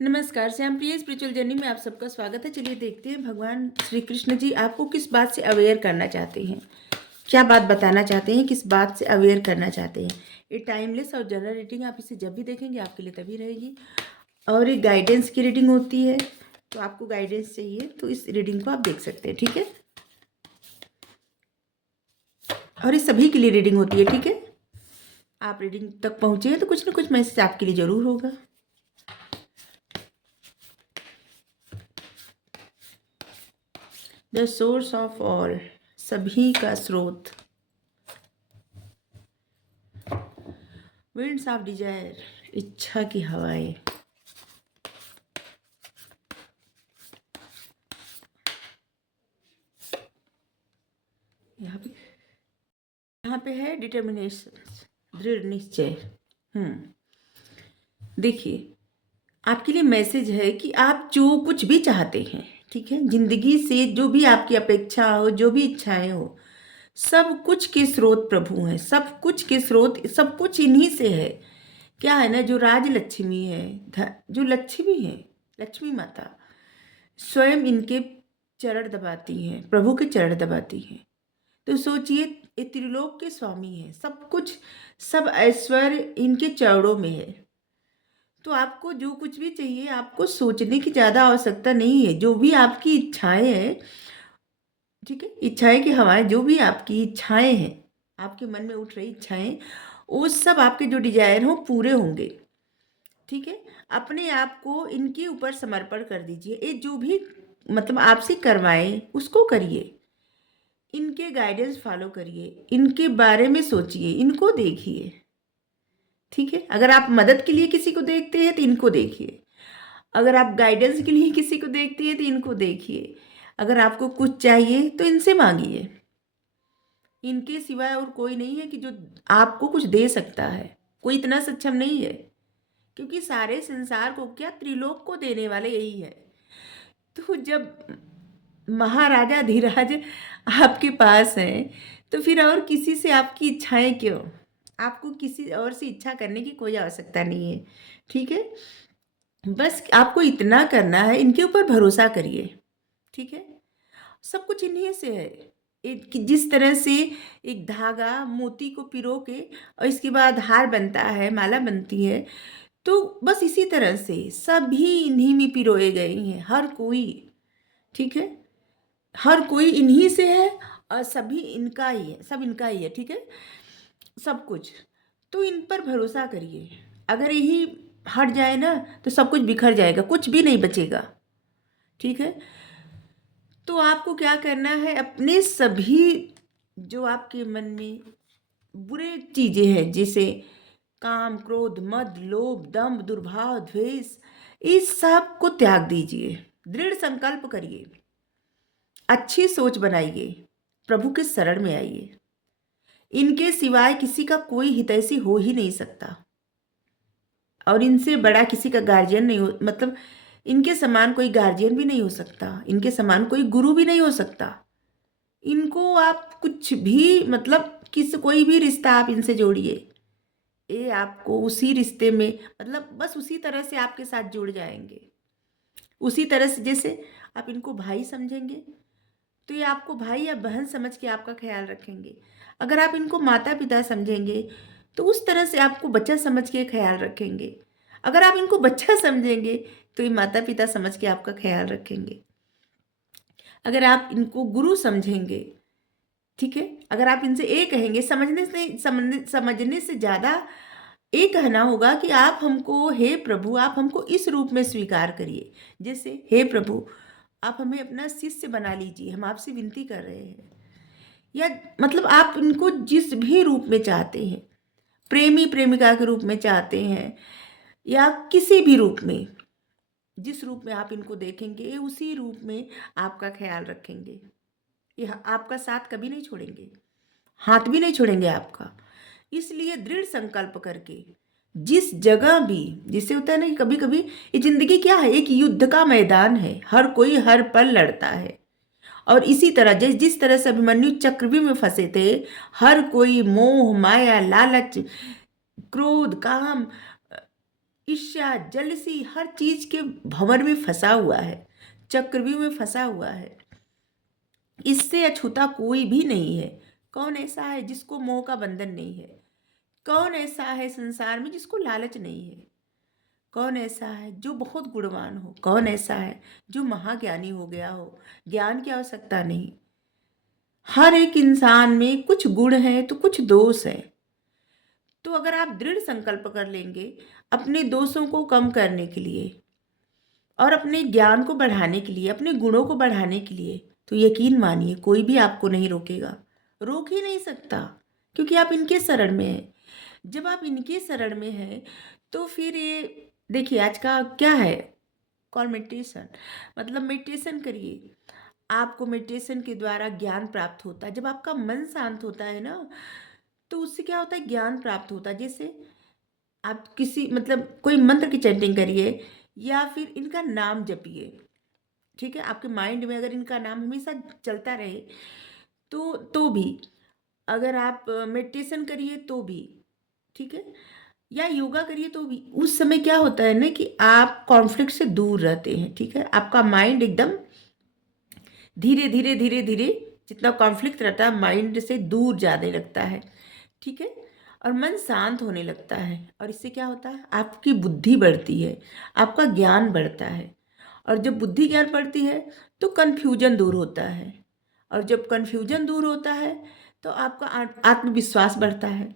नमस्कार, श्याम प्रिय spiritual journey में आप सबका स्वागत है। चलिए देखते हैं भगवान श्री कृष्ण जी आपको किस बात से अवेयर करना चाहते हैं, क्या बात बताना चाहते हैं, किस बात से अवेयर करना चाहते हैं। ये टाइमलेस और जनरल रीडिंग, आप इसे जब भी देखेंगे आपके लिए तभी रहेगी। और ये गाइडेंस की रीडिंग होती है, तो आपको गाइडेंस चाहिए तो इस रीडिंग को आप देख सकते हैं, ठीक है। और ये सभी के लिए रीडिंग होती है, ठीक है। आप रीडिंग तक पहुँचे हैं तो कुछ ना कुछ मैसेज आपके लिए ज़रूर होगा। द सोर्स ऑफ ऑल, सभी का स्रोत। विंड्स ऑफ डिजायर, इच्छा की हवाएं। यहाँ पे है डिटर्मिनेशन, दृढ़ निश्चय। देखिए, आपके लिए मैसेज है कि आप जो कुछ भी चाहते हैं, ठीक है, जिंदगी से जो भी आपकी अपेक्षा हो, जो भी इच्छाएं हो, सब कुछ के स्रोत प्रभु हैं। सब कुछ के स्रोत, सब कुछ इन्हीं से है। क्या है ना, जो राज लक्ष्मी है, जो लक्ष्मी है, लक्ष्मी माता स्वयं इनके चरण दबाती हैं, प्रभु के चरण दबाती हैं। तो सोचिए, ये त्रिलोक के स्वामी हैं, सब कुछ, सब ऐश्वर्य इनके चरणों में है। तो आपको जो कुछ भी चाहिए, आपको सोचने की ज़्यादा आवश्यकता नहीं है। जो भी आपकी इच्छाएं हैं, ठीक है, इच्छाएं की हवाएं, जो भी आपकी इच्छाएं हैं, आपके मन में उठ रही इच्छाएं, वो सब आपके जो डिजायर हो पूरे होंगे, ठीक है। अपने आप को इनके ऊपर समर्पण कर दीजिए। ये जो भी मतलब आपसे करवाएं उसको करिए, इनके गाइडेंस फॉलो करिए, इनके बारे में सोचिए, इनको देखिए, ठीक है। अगर आप मदद के लिए किसी को देखते हैं तो इनको देखिए, अगर आप गाइडेंस के लिए किसी को देखते हैं तो इनको देखिए, अगर आपको कुछ चाहिए तो इनसे मांगिए। इनके सिवाय और कोई नहीं है कि जो आपको कुछ दे सकता है। कोई इतना सक्षम नहीं है, क्योंकि सारे संसार को, क्या त्रिलोक को देने वाले यही है। तो जब महाराजा धीराज आपके पास हैं, तो फिर और किसी से आपकी इच्छाएं क्यों? आपको किसी और से इच्छा करने की कोई आवश्यकता नहीं है, ठीक है। बस आपको इतना करना है, इनके ऊपर भरोसा करिए, ठीक है। सब कुछ इन्हीं से है। जिस तरह से एक धागा मोती को पिरो के और इसके बाद हार बनता है, माला बनती है, तो बस इसी तरह से सभी इन्हीं में पिरोए गए हैं, हर कोई, ठीक है। हर कोई इन्हीं से है और सभी इनका ही है, सब इनका ही है, ठीक है, सब कुछ। तो इन पर भरोसा करिए। अगर यही हट जाए ना तो सब कुछ बिखर जाएगा, कुछ भी नहीं बचेगा, ठीक है। तो आपको क्या करना है, अपने सभी जो आपके मन में बुरे चीजें हैं, जैसे काम, क्रोध, मद, लोभ, दंभ, दुर्भाव, द्वेष, इस सब को त्याग दीजिए। दृढ़ संकल्प करिए, अच्छी सोच बनाइए, प्रभु के शरण में आइए। इनके सिवाय किसी का कोई हितैषी हो ही नहीं सकता, और इनसे बड़ा किसी का गार्जियन नहीं हो, मतलब इनके समान कोई गार्जियन भी नहीं हो सकता, इनके समान कोई गुरु भी नहीं हो सकता। इनको आप कुछ भी, मतलब कोई भी रिश्ता आप इनसे जोड़िए, ये आपको उसी रिश्ते में, मतलब बस उसी तरह से आपके साथ जुड़ जाएंगे। उसी तरह से जैसे आप इनको भाई समझेंगे तो ये आपको भाई या बहन समझ के आपका ख्याल रखेंगे। अगर आप इनको माता पिता समझेंगे तो उस तरह से आपको बच्चा समझ के ख्याल रखेंगे। अगर आप इनको बच्चा समझेंगे तो ये माता पिता समझ के आपका ख्याल रखेंगे। अगर आप इनको गुरु समझेंगे, ठीक है, अगर आप इनसे ये कहेंगे, समझने से ज़्यादा ये कहना होगा कि आप हमको, हे प्रभु, आप हमको इस रूप में स्वीकार करिए। जैसे, हे प्रभु, आप हमें अपना शिष्य बना लीजिए, हम आपसे विनती कर रहे हैं। या मतलब आप इनको जिस भी रूप में चाहते हैं, प्रेमी प्रेमिका के रूप में चाहते हैं, या किसी भी रूप में, जिस रूप में आप इनको देखेंगे उसी रूप में आपका ख्याल रखेंगे। ये आपका साथ कभी नहीं छोड़ेंगे, हाथ भी नहीं छोड़ेंगे आपका। इसलिए दृढ़ संकल्प करके जिस जगह भी, जिससे होता है ना कि कभी कभी ये जिंदगी क्या है, एक युद्ध का मैदान है, हर कोई हर पल लड़ता है। और इसी तरह जिस तरह से अभिमन्यु चक्रव्यूह में फंसे थे, हर कोई मोह, माया, लालच, क्रोध, काम, ईर्ष्या, जलसी, हर चीज के भंवर में फंसा हुआ है, चक्रव्यूह में फंसा हुआ है। इससे अछूता कोई भी नहीं है। कौन ऐसा है जिसको मोह का बंधन नहीं है? कौन ऐसा है संसार में जिसको लालच नहीं है? कौन ऐसा है जो बहुत गुणवान हो? कौन ऐसा है जो महाज्ञानी हो गया हो? ज्ञान की आवश्यकता नहीं। हर एक इंसान में कुछ गुण है तो कुछ दोष है। तो अगर आप दृढ़ संकल्प कर लेंगे अपने दोषों को कम करने के लिए और अपने ज्ञान को बढ़ाने के लिए, अपने गुणों को बढ़ाने के लिए, तो यकीन मानिए कोई भी आपको नहीं रोकेगा, रोक ही नहीं सकता, क्योंकि आप इनके शरण में हैं। जब आप इनके शरण में हैं तो फिर ये देखिए आज का क्या है, कॉल मेडिटेशन, मतलब मेडिटेशन करिए। आपको मेडिटेशन के द्वारा ज्ञान प्राप्त होता है। जब आपका मन शांत होता है ना, तो उससे क्या होता है, ज्ञान प्राप्त होता है। जैसे आप किसी मतलब कोई मंत्र की चैंटिंग करिए या फिर इनका नाम जपिए, ठीक है, आपके माइंड में अगर इनका नाम हमेशा चलता रहे तो भी, अगर आप मेडिटेशन करिए तो भी, ठीक है, या योगा करिए तो भी, उस समय क्या होता है ना कि आप कॉन्फ्लिक्ट से दूर रहते हैं, ठीक है, आपका माइंड एकदम धीरे धीरे धीरे धीरे, जितना कॉन्फ्लिक्ट रहता है माइंड से दूर जाने लगता है, ठीक है, और मन शांत होने लगता है। और इससे क्या होता है, आपकी बुद्धि बढ़ती है, आपका ज्ञान बढ़ता है। और जब बुद्धि ज्ञान बढ़ती है तो कन्फ्यूजन दूर होता है, और जब कन्फ्यूजन दूर होता है तो आपका आत्मविश्वास बढ़ता है।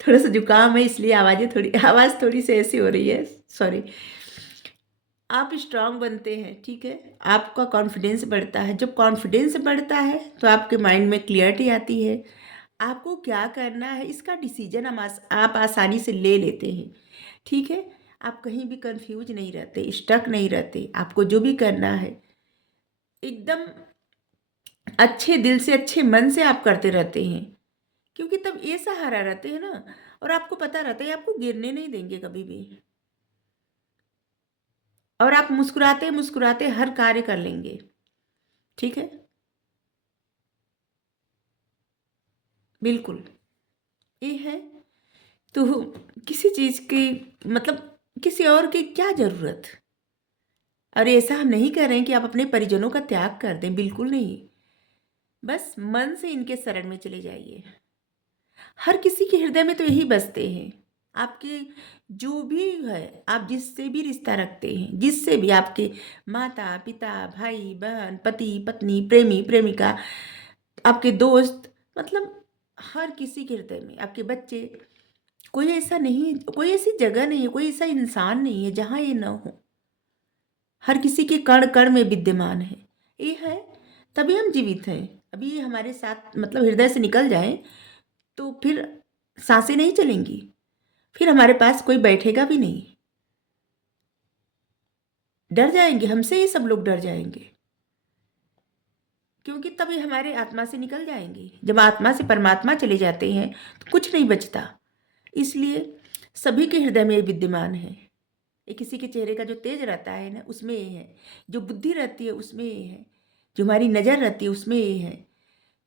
थोड़ा सा जुकाम है इसलिए आवाज़ थोड़ी सी ऐसी हो रही है, सॉरी। आप स्ट्रांग बनते हैं, ठीक है, आपका कॉन्फिडेंस बढ़ता है। जब कॉन्फिडेंस बढ़ता है तो आपके माइंड में क्लियरिटी आती है। आपको क्या करना है इसका डिसीजन आप आसानी से ले लेते हैं, ठीक है। आप कहीं भी कंफ्यूज नहीं रहते, स्टक नहीं रहते। आपको जो भी करना है एकदम अच्छे दिल से, अच्छे मन से आप करते रहते हैं, क्योंकि तब ये सहारा रहते हैं ना, और आपको पता रहता है आपको गिरने नहीं देंगे कभी भी, और आप मुस्कुराते मुस्कुराते हर कार्य कर लेंगे, ठीक है, बिल्कुल। ये है तो किसी चीज़ की मतलब किसी और की क्या ज़रूरत। और ऐसा हम नहीं कह रहे हैं कि आप अपने परिजनों का त्याग कर दें, बिल्कुल नहीं। बस मन से इनके शरण में चले जाइए। हर किसी के हृदय में तो यही बसते हैं। आपके जो भी है, आप जिससे भी रिश्ता रखते हैं, जिससे भी, आपके माता पिता, भाई बहन, पति पत्नी, प्रेमी प्रेमिका, आपके दोस्त, मतलब हर किसी के हृदय में, आपके बच्चे, कोई ऐसा नहीं, कोई ऐसी जगह नहीं है, कोई ऐसा इंसान नहीं है जहाँ ये ना हो। हर किसी के कण कण में विद्यमान है। ये है तभी हम जीवित हैं। अभी ये हमारे साथ मतलब हृदय से निकल जाए तो फिर सांसें नहीं चलेंगी, फिर हमारे पास कोई बैठेगा भी नहीं। डर जाएंगे हमसे, ये सब लोग डर जाएंगे, क्योंकि तब ये हमारे आत्मा से निकल जाएंगे। जब आत्मा से परमात्मा चले जाते हैं तो कुछ नहीं बचता। इसलिए सभी के हृदय में ये विद्यमान है। ये किसी के चेहरे का जो तेज रहता है ना, उसमें ये है। जो बुद्धि रहती है उसमें ये है। जो हमारी नज़र रहती है उसमें ये है।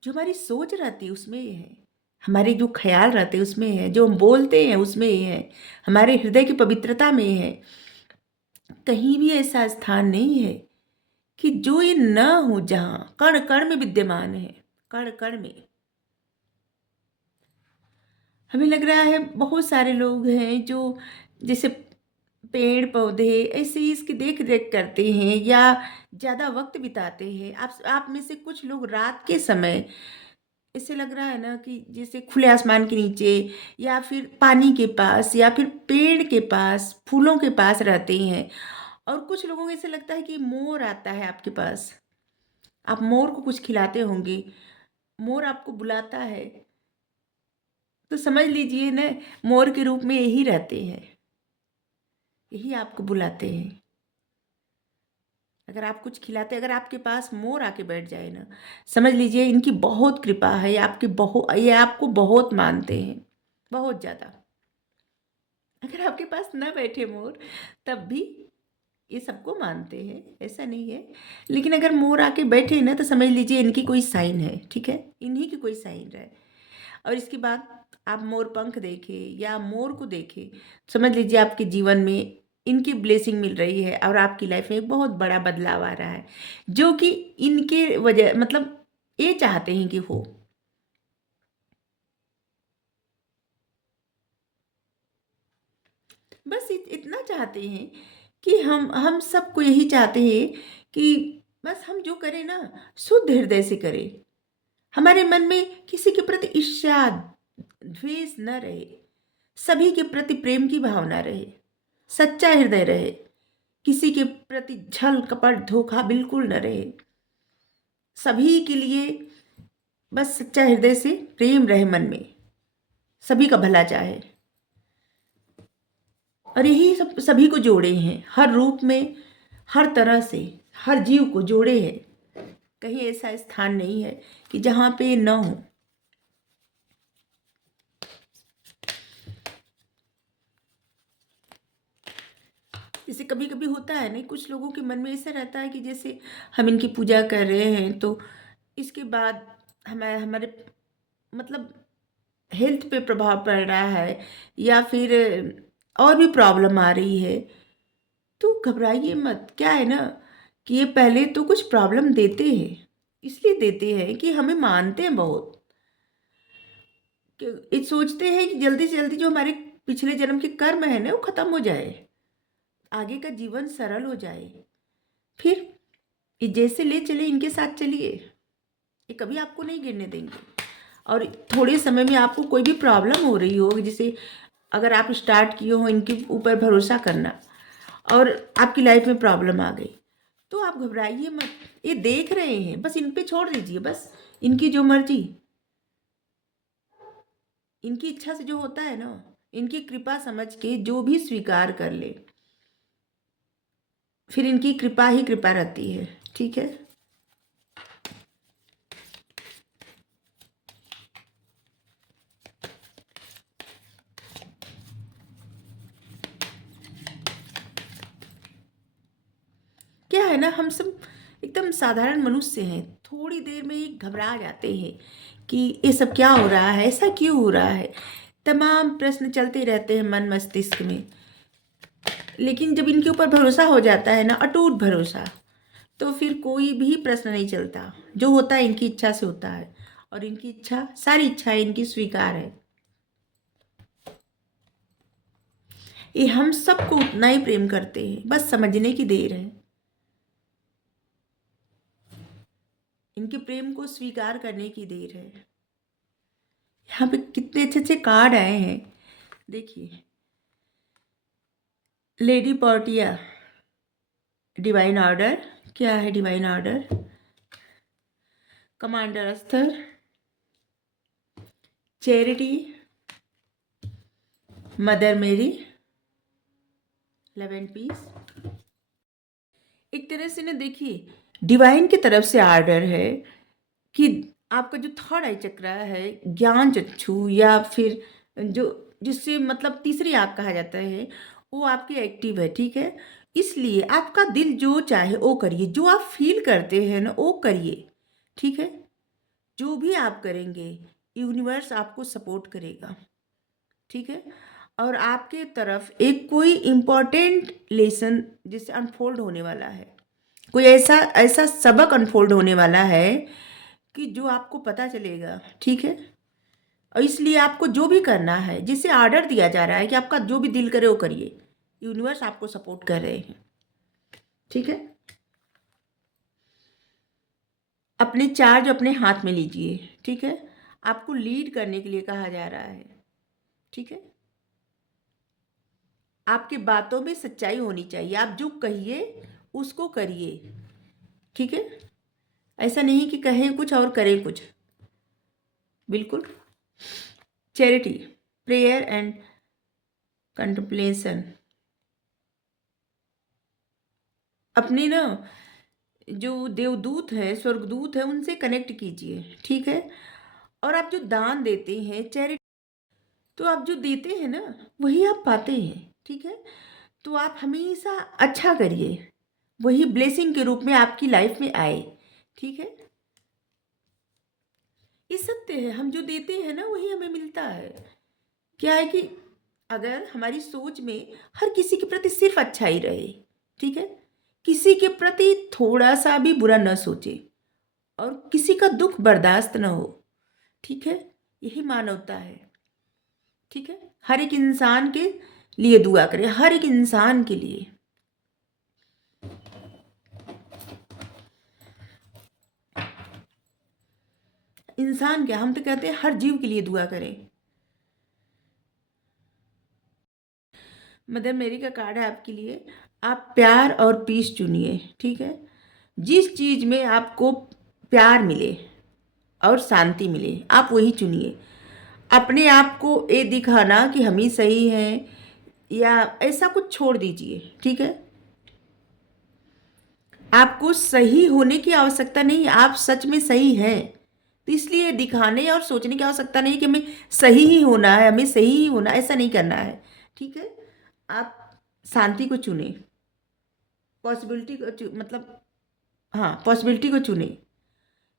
जो हमारी सोच रहती है उसमें ये है। हमारे जो ख्याल रहते हैं उसमें है। जो हम बोलते हैं उसमें ये है। हमारे हृदय की पवित्रता में ये है। कहीं भी ऐसा स्थान नहीं है कि जो ये न हो, जहाँ कण कण में विद्यमान है, कण कण में। हमें लग रहा है बहुत सारे लोग हैं जो जैसे पेड़ पौधे ऐसे ही इसकी देख रेख करते हैं या ज़्यादा वक्त बिताते हैं। आप में से कुछ लोग रात के समय ऐसे लग रहा है ना कि जैसे खुले आसमान के नीचे या फिर पानी के पास या फिर पेड़ के पास, फूलों के पास रहते हैं। और कुछ लोगों को ऐसे लगता है कि मोर आता है आपके पास, आप मोर को कुछ खिलाते होंगे, मोर आपको बुलाता है, तो समझ लीजिए ना, मोर के रूप में यही रहते हैं, यही आपको बुलाते हैं। अगर आप कुछ खिलाते, अगर आपके पास मोर आके बैठ जाए ना, समझ लीजिए इनकी बहुत कृपा है, ये आपको बहुत मानते हैं, बहुत ज़्यादा। अगर आपके पास ना बैठे मोर तब भी ये सबको मानते हैं, ऐसा नहीं है। लेकिन अगर मोर आके बैठे ना तो समझ लीजिए इनकी कोई साइन है, ठीक है, इन्हीं की कोई साइन है। और इसके बाद आप मोर पंख देखें या मोर को देखें, समझ लीजिए आपके जीवन में इनकी ब्लेसिंग मिल रही है और आपकी लाइफ में एक बहुत बड़ा बदलाव आ रहा है, जो कि इनके वजह मतलब ये चाहते हैं कि हो। बस इतना चाहते हैं कि हम सबको यही चाहते हैं कि बस हम जो करें ना, शुद्ध हृदय से करें। हमारे मन में किसी के प्रति ईर्ष्या, द्वेष न रहे, सभी के प्रति प्रेम की भावना रहे, सच्चा हृदय रहे, किसी के प्रति छल कपट धोखा बिल्कुल न रहे, सभी के लिए बस सच्चा हृदय से प्रेम रहे मन में, सभी का भला चाहे। और यही सब सभी को जोड़े हैं, हर रूप में, हर तरह से हर जीव को जोड़े हैं। कहीं ऐसा स्थान नहीं है कि जहाँ पे न हो। जैसे कभी कभी होता है नहीं, कुछ लोगों के मन में ऐसा रहता है कि जैसे हम इनकी पूजा कर रहे हैं तो इसके बाद हमारे हमारे मतलब हेल्थ पे प्रभाव पड़ रहा है या फिर और भी प्रॉब्लम आ रही है। तो घबराइए मत, क्या है ना कि ये पहले तो कुछ प्रॉब्लम देते हैं, इसलिए देते हैं कि हमें मानते हैं बहुत, कि ये सोचते हैं कि जल्दी से जल्दी जो हमारे पिछले जन्म के कर्म है ना वो खत्म हो जाए, आगे का जीवन सरल हो जाए। फिर ये जैसे ले चले इनके साथ चलिए, ये कभी आपको नहीं गिरने देंगे। और थोड़े समय में आपको कोई भी प्रॉब्लम हो रही हो, जैसे अगर आप स्टार्ट किए हो इनके ऊपर भरोसा करना और आपकी लाइफ में प्रॉब्लम आ गई, तो आप घबराइए मत, ये देख रहे हैं, बस इन पे छोड़ दीजिए। बस इनकी जो मर्जी, इनकी इच्छा से जो होता है ना, इनकी कृपा समझ के जो भी स्वीकार कर ले, फिर इनकी कृपा ही कृपा रहती है। ठीक है। क्या है ना, हम सब एकदम साधारण मनुष्य हैं, थोड़ी देर में ही घबरा जाते हैं कि ये सब क्या हो रहा है, ऐसा क्यों हो रहा है, तमाम प्रश्न चलते रहते हैं मन मस्तिष्क में। लेकिन जब इनके ऊपर भरोसा हो जाता है ना, अटूट भरोसा, तो फिर कोई भी प्रश्न नहीं चलता। जो होता है इनकी इच्छा से होता है, और इनकी इच्छा, सारी इच्छाएं इनकी स्वीकार है। ये हम सबको उतना ही प्रेम करते हैं, बस समझने की देर है। इनके प्रेम को स्वीकार करने की देर है। यहाँ पे कितने अच्छे अच्छे कार्ड आए हैं, देखिए। लेडी पोर्टिया, डिवाइन ऑर्डर, क्या है डिवाइन ऑर्डर? कमांडर अस्तर, चैरिटी, मदर मेरी, लव एंड पीस। एक तरह से ना देखिए, डिवाइन की तरफ से ऑर्डर है कि आपका जो थर्ड आई चक्र है, ज्ञान चक्षु, या फिर जो जिससे मतलब तीसरी आँख कहा जाता है, वो आपकी एक्टिव है। ठीक है। इसलिए आपका दिल जो चाहे वो करिए, जो आप फील करते हैं ना वो करिए। ठीक है। जो भी आप करेंगे यूनिवर्स आपको सपोर्ट करेगा। ठीक है। और आपके तरफ एक कोई इम्पोर्टेंट लेसन जिससे अनफोल्ड होने वाला है, कोई ऐसा ऐसा सबक अनफोल्ड होने वाला है कि जो आपको पता चलेगा। ठीक है। और इसलिए आपको जो भी करना है, जिसे ऑर्डर दिया जा रहा है कि आपका जो भी दिल करे वो करिए, यूनिवर्स आपको सपोर्ट कर रहे हैं। ठीक है। अपने चार्ज अपने हाथ में लीजिए। ठीक है। आपको लीड करने के लिए कहा जा रहा है। ठीक है। आपकी बातों में सच्चाई होनी चाहिए, आप जो कहिए उसको करिए। ठीक है। ऐसा नहीं कि कहें कुछ और करें कुछ, बिल्कुल। Charity, prayer and contemplation. अपने ना जो देवदूत है, स्वर्गदूत है, उनसे कनेक्ट कीजिए। ठीक है। और आप जो दान देते हैं, चैरिटी, तो आप जो देते हैं ना वही आप पाते हैं। ठीक है। तो आप हमेशा अच्छा करिए, वही ब्लेसिंग के रूप में आपकी लाइफ में आए। ठीक है। ये सत्य है, हम जो देते हैं ना वही हमें मिलता है। क्या है कि अगर हमारी सोच में हर किसी के प्रति सिर्फ अच्छा ही रहे, ठीक है, किसी के प्रति थोड़ा सा भी बुरा न सोचे और किसी का दुख बर्दाश्त न हो, ठीक है, यही मानवता है। ठीक है, हर एक इंसान के लिए दुआ करें, हर एक इंसान के लिए। इंसान क्या, हम तो कहते हैं हर जीव के लिए दुआ करें। मदर मेरी का कार्ड है आपके लिए। आप प्यार और पीस चुनिए, ठीक है। जिस चीज में आपको प्यार मिले और शांति मिले आप वही चुनिए। अपने आप को ये दिखाना कि हम ही सही हैं या ऐसा कुछ छोड़ दीजिए, ठीक है। आपको सही होने की आवश्यकता नहीं, आप सच में सही हैं। तो इसलिए दिखाने और सोचने की आवश्यकता नहीं कि हमें सही ही होना है, हमें सही ही होना, ऐसा नहीं करना है, ठीक है। आप शांति को चुने, पॉसिबिलिटी को मतलब हाँ, पॉसिबिलिटी को चुने।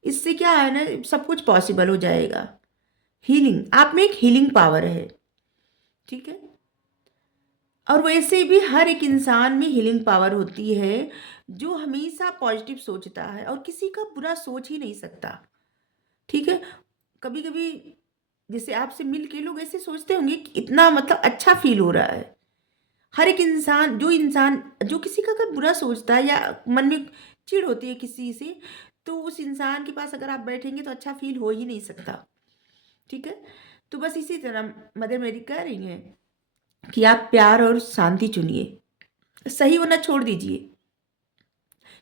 इससे क्या है ना, सब कुछ पॉसिबल हो जाएगा। हीलिंग, आप में एक हीलिंग पावर है, ठीक है। और वैसे भी हर एक इंसान में हीलिंग पावर होती है जो हमेशा पॉजिटिव सोचता है और किसी का बुरा सोच ही नहीं सकता, ठीक है। कभी कभी जैसे आपसे मिल के लोग ऐसे सोचते होंगे कि इतना मतलब अच्छा फील हो रहा है। हर एक इंसान जो किसी का अगर बुरा सोचता है या मन में चिढ़ होती है किसी से, तो उस इंसान के पास अगर आप बैठेंगे तो अच्छा फील हो ही नहीं सकता, ठीक है। तो बस इसी तरह मदर मेरी कह रही है कि आप प्यार और शांति चुनिए, सही होना छोड़ दीजिए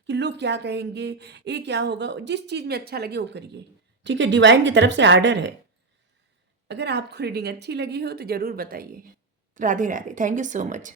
कि लोग क्या कहेंगे, ये क्या होगा। जिस चीज़ में अच्छा लगे वो करिए, ठीक है। डिवाइन की तरफ से आर्डर है। अगर आपको रीडिंग अच्छी लगी हो तो ज़रूर बताइए। Radhe Radhe, thank you so much.